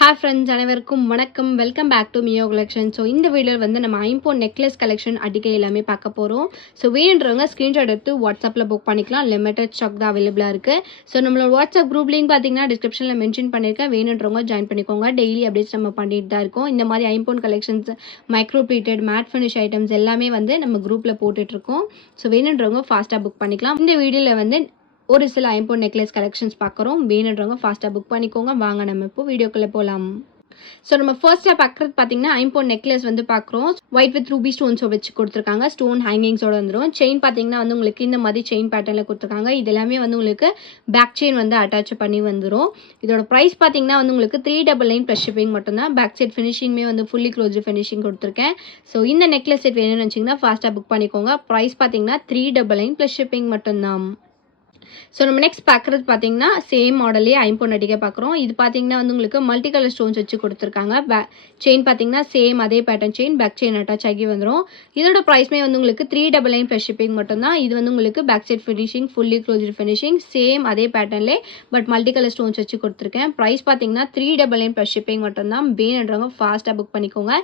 Hi friends, அனைவருக்கும் வணக்கம். Welcome back to மியோ கலெக்ஷன். ஸோ இந்த வீடியோவில் வந்து நம்ம ஐம்போன் நெக்லஸ் கலெக்ஷன் அடிக்கை எல்லாமே பார்க்க போகிறோம். ஸோ வேணுன்றவங்க ஸ்க்ரீன்ஷாட் எடுத்து வாட்ஸ்அப்பில் புக் பண்ணிக்கலாம். லிமிட்டட் ஸ்டாக் தான் அவைலபிளாக இருக்குது. ஸோ நம்மளோட வாட்ஸ்அப் குரூப் லிங்க் பார்த்தீங்கன்னா டிஸ்கிரிப்ஷனில் மென்ஷன் பண்ணியிருக்கேன். வேணுன்றவங்க ஜாயின் பண்ணிக்கோங்க. டெய்லி அப்டேட்ஸ் நம்ம பண்ணிட்டு தான் இருக்கோம். இந்த மாதிரி Impon collections, micro plated, matte finish items எல்லாமே வந்து நம்ம குரூப்பில் போட்டுட்ருக்கோம். ஸோ வேணுன்றவங்க ஃபாஸ்ட்டாக புக் பண்ணிக்கலாம். இந்த வீடியோவில் வந்து ஒரு சில ஐம்போன் நெக்லஸ் கலெக்ஷன்ஸ் பார்க்குறோம். வேணுன்றவங்க ஃபாஸ்ட்டாக புக் பண்ணிக்கோங்க. வாங்க நம்ம இப்போ வீடியோக்குள்ளே போகலாம். ஸோ நம்ம ஃபர்ஸ்ட்டாக பார்க்குறது பார்த்தீங்கன்னா ஐம்போன் நெக்லஸ் வந்து பார்க்குறோம். ஒயிட் வித் ரூபி ஸ்டோன்ஸோ வச்சு கொடுத்துருக்காங்க. ஸ்டோன் ஹேங்கிங்ஸோட வந்துடும். செயின் பார்த்தீங்கன்னா வந்து உங்களுக்கு இந்த மாதிரி செயின் பேட்டர்னில் கொடுத்துருக்காங்க. இது எல்லாமே வந்து உங்களுக்கு பேக் செயின் வந்து அட்டாச் பண்ணி வந்துடும். இதோட ப்ரைஸ் பார்த்தீங்கன்னா வந்து உங்களுக்கு 399 ப்ளஸ் ஷிப்பிங் மட்டும்தான். பேக் சைட் ஃபினிஷிங்குமே வந்து ஃபுல்லி க்ளோஸ்டு ஃபினிஷிங் கொடுத்துருக்கேன். ஸோ இந்த நெக்லஸ் செட் வேணும்னு வச்சிங்கன்னா ஃபாஸ்ட்டாக புக் பண்ணிக்கோங்க. ப்ரைஸ் பார்த்தீங்கன்னா 399 ப்ளஸ் ஷிப்பிங் மட்டும்தான். ஸோ நம்ம நெக்ஸ்ட் பார்க்குறது பார்த்தீங்கன்னா சேம் மாடலே ஐம்போன் அடிக்க பார்க்குறோம். இது பார்த்தீங்கன்னா வந்து உங்களுக்கு மல்டி கலர் ஸ்டோன்ஸ் வச்சு கொடுத்துருக்காங்க. செயின் பார்த்தீங்கன்னா சேம் அதே pattern chain, back chain attach ஆகி வந்துடும். இதோட ப்ரைஸ்மே வந்து உங்களுக்கு 399 ப்ளஸ் ஷிப்பிங் மட்டும்தான். இது வந்து உங்களுக்கு back side finishing, fully closed finishing, same அதே பேட்டர்ன்லே பட் மல்டி கலர் ஸ்டோன்ஸ் வச்சு கொடுத்துருக்கேன். ப்ரைஸ் பார்த்தீங்கன்னா 399 ப்ளஸ் ஷிப்பிங் மட்டும்தான். வேணுன்றவங்க ஃபாஸ்ட்டாக புக் பண்ணிக்கோங்க.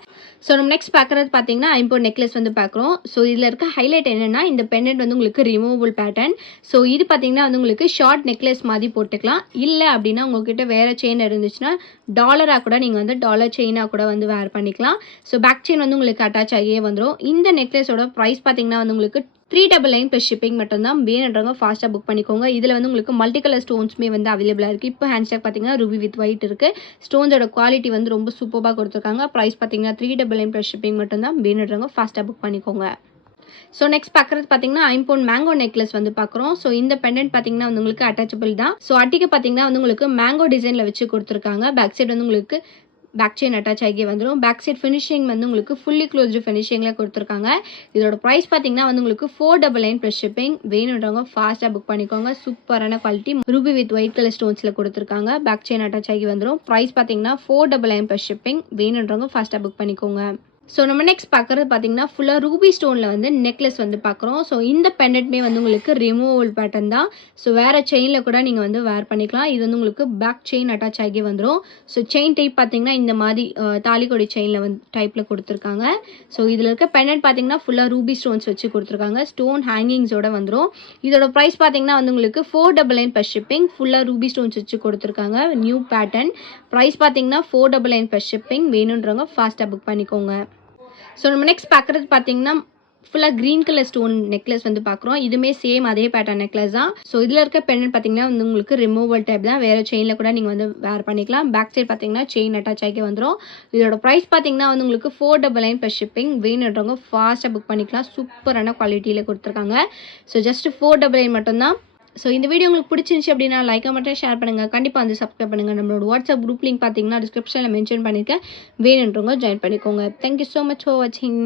ஸோ நம்ம நெக்ஸ்ட் பார்க்குறது பார்த்தீங்கன்னா ஐம்போன் நெக்லஸ் வந்து பார்க்குறோம். ஸோ இதில் இருக்க ஹைலைட் என்னென்னா இந்த பெண்டன்ட் வந்து உங்களுக்கு ரிமூவபிள் பேட்டர்ன். ஸோ இது பார்த்தீங்கன்னா வந்து உங்களுக்கு ஷார்ட் நெக்லஸ் மாதிரி போட்டுக்கலாம். இல்லை அப்படின்னா உங்ககிட்ட வேறு செயின் இருந்துச்சுன்னா டாலராக கூட நீங்கள் வந்து டாலர் செயினாக கூட வந்து வேர் பண்ணிக்கலாம். ஸோ பேக் செயின் வந்து உங்களுக்கு அட்டாச் ஆகியே வந்துடும். இந்த நெக்லஸோட ப்ரைஸ் பார்த்தீங்கன்னா வந்து உங்களுக்கு 399 ப்ளஸ் ஷிப்பிங் மட்டும்தான். வேணுன்றவங்க ஃபாஸ்ட்டாக புக் பண்ணிக்கோங்க. இதில் வந்து உங்களுக்கு மல்டி கலர் ஸ்டோன்ஸுமே வந்து அவைலபிளாக இருக்குது. இப்போ ஹேண்ட்ஸ்டாக் பார்த்தீங்கன்னா ரூபி வித் ஒயிட் இருக்குது. ஸ்டோன்ஸோட குவாலிட்டி வந்து ரொம்ப சூப்பராக கொடுத்துருக்காங்க. ப்ரைஸ் பார்த்தீங்கன்னா 399 ப்ளஸ் ஷிப்பிங் மட்டும்தான். வேணுன்றவங்க ஃபாஸ்ட்டாக புக் பண்ணிக்கோங்க. ஸோ நெக்ஸ்ட் பார்க்குறது பார்த்தீங்கன்னா ஐம்போன் மேங்கோ நெக்லஸ் வந்து பார்க்குறோம். ஸோ இந்த பெண்டன்ட் பார்த்தீங்கன்னா வந்து உங்களுக்கு அட்டாச்சபிள் தான். ஸோ அட்டிக்கு பார்த்தீங்கன்னா வந்து உங்களுக்கு மேங்கோ டிசைனில் வச்சு கொடுத்துருக்காங்க. பேக் சைடு வந்து உங்களுக்கு பேக் செயின் அட்டாச் ஆகி வந்துடும். பேக் சைட் ஃபினிஷிங் வந்து உங்களுக்கு ஃபுல்லி க்ளோஸ்டு ஃபினிஷிங்கில் கொடுத்துருக்காங்க. இதோட ப்ரைஸ் பார்த்தீங்கன்னா வந்து உங்களுக்கு 499 ப்ளஸ் ஷிப்பிங். வேணுன்றவங்க ஃபாஸ்ட்டாக புக் பண்ணிக்கோங்க. சூப்பரான quality ruby with white colour ஸ்டோன்ஸில் கொடுத்துருக்காங்க. பேக் செயின் அட்டாச் ஆகி வந்துடும். ப்ரைஸ் பார்த்தீங்கன்னா 499 ப்ளஸ் ஷிப்பிங். வேணுன்றவங்க ஃபாஸ்ட்டாக புக் பண்ணிக்கோங்க. ஸோ நம்ம நெக்ஸ்ட் பார்க்குறது பார்த்தீங்கன்னா ஃபுல்லாக ரூபி ஸ்டோனில் வந்து நெக்லஸ் வந்து பார்க்குறோம். ஸோ இந்த பெண்டன்ட்மே வந்து உங்களுக்கு ரிமூவல் பேட்டர்ன் தான். ஸோ வேறு செயினில் கூட நீங்கள் வந்து வேர் பண்ணிக்கலாம். இது வந்து உங்களுக்கு பேக் செயின் அட்டாச் ஆகி வந்துடும். ஸோ செயின் டைப் பார்த்தீங்கன்னா இந்த மாதிரி தாலிக்கொடி செயினில் வந்து டைப்பில் கொடுத்துருக்காங்க. ஸோ இதில் இருக்க பெண்டன்ட் பார்த்தீங்கன்னா ஃபுல்லாக ரூபி ஸ்டோன்ஸ் வச்சு கொடுத்துருக்காங்க. ஸ்டோன் ஹேங்கிங்ஸோட வந்துடும். இதோட ப்ரைஸ் பார்த்தீங்கன்னா வந்து உங்களுக்கு 499 ப்ளஸ் ஷிப்பிங். ஃபுல்லாக ரூபி ஸ்டோன்ஸ் வச்சு கொடுத்துருக்காங்க. New pattern. ப்ரைஸ் பார்த்தீங்கன்னா 499 ப்ளஸ் ஷிப்பிங். வேணுன்றவங்க ஃபாஸ்ட்டாக புக் பண்ணிக்கோங்க. ஸோ நம்ம நெக்ஸ்ட் பார்க்குறது பார்த்தீங்கன்னா ஃபுல்லாக க்ரீன் கலர் ஸ்டோன் நெக்லஸ் வந்து பார்க்குறோம். இதுவுமே சேம் அதே பேட்டர்ன் நெக்லஸ் தான். ஸோ இதில் இருக்க பெண்டன்ட் பார்த்தீங்கன்னா வந்து உங்களுக்கு ரிமூவல் டைப் தான். வேறு செயினில் கூட நீங்கள் வந்து வேர் பண்ணிக்கலாம். பேக் சைட் பார்த்தீங்கன்னா செயின் அட்டாச் ஆகி வந்துடும். இதோட ப்ரைஸ் பார்த்தீங்கன்னா வந்து உங்களுக்கு 499 ப்ளஸ் ஷிப்பிங். வேணுன்றவங்க ஃபாஸ்ட்டாக புக் பண்ணிக்கலாம். சூப்பரான குவாலிட்டியில் கொடுத்துருக்காங்க. ஸோ ஜஸ்ட் 499 மட்டும்தான். ஸோ இந்த வீடியோ உங்களுக்கு பிடிச்சிருந்துச்சு அப்படின்னா லைக்கை மட்டும் ஷேர் பண்ணுங்கள். கண்டிப்பாக வந்து சப்ஸ்கிரைப் பண்ணுங்கள். நம்மளோட வாட்ஸ்அப் குரூப் லிங்க் பார்த்தீங்கன்னா டிஸ்கிரிப்ஷனில் மென்ஷன் பண்ணியிருக்கேன். வேணுன்றவங்க ஜாயின் பண்ணிக்கோங்க. தேங்க்யூ ஸோ மச் ஃபார் வாட்சிங்.